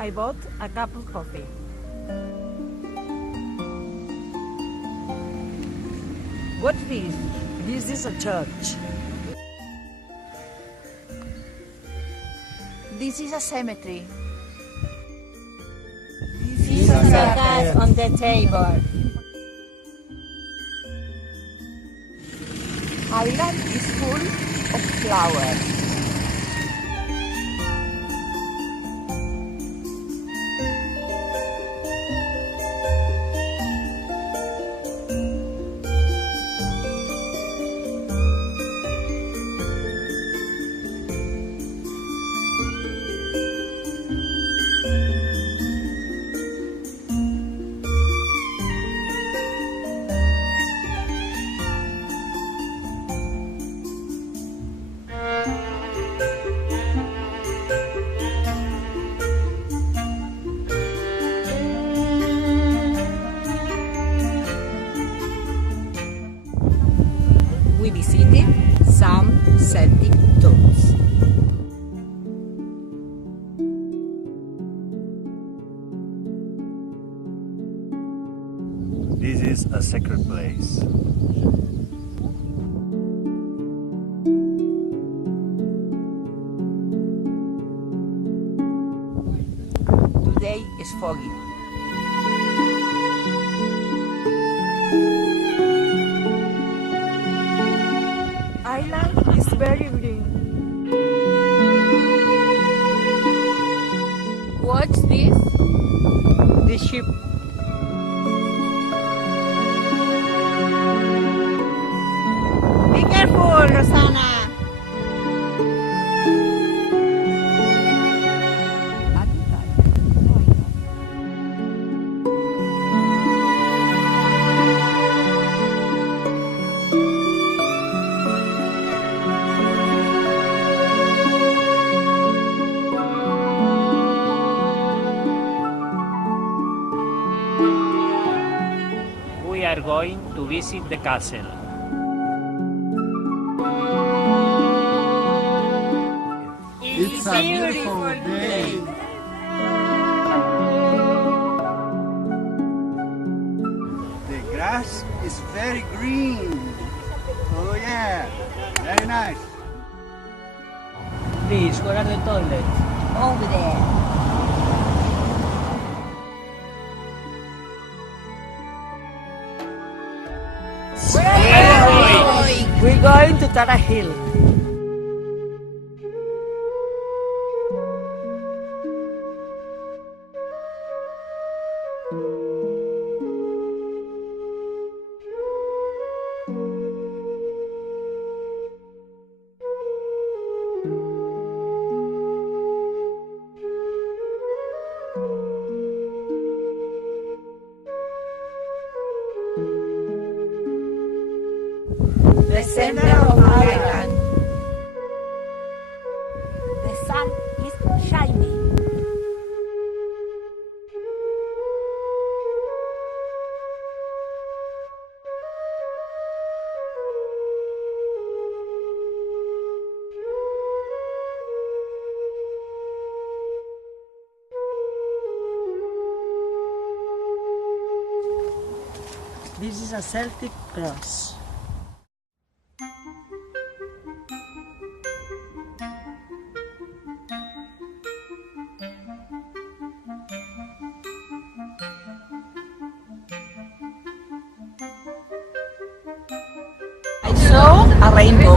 I bought a cup of coffee. What's this? This is a church. This is a cemetery. This is a cat on the table. Ireland is full of flowers. We visited some Celtic tombs. This is a sacred place. Today is foggy. Ireland is very green. What's this? The ship. Be careful, Rosanna. We are going to visit the castle. It's a beautiful day. The grass is very green. Oh yeah, very nice. Please, where are the toilets? Over there. We're going to Tara Hill. The center of Ireland. The sun is shining. This is a Celtic cross. I saw a rainbow.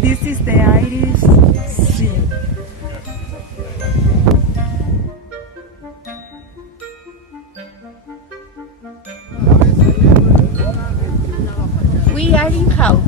This is the Irish Sea. We are in Hull.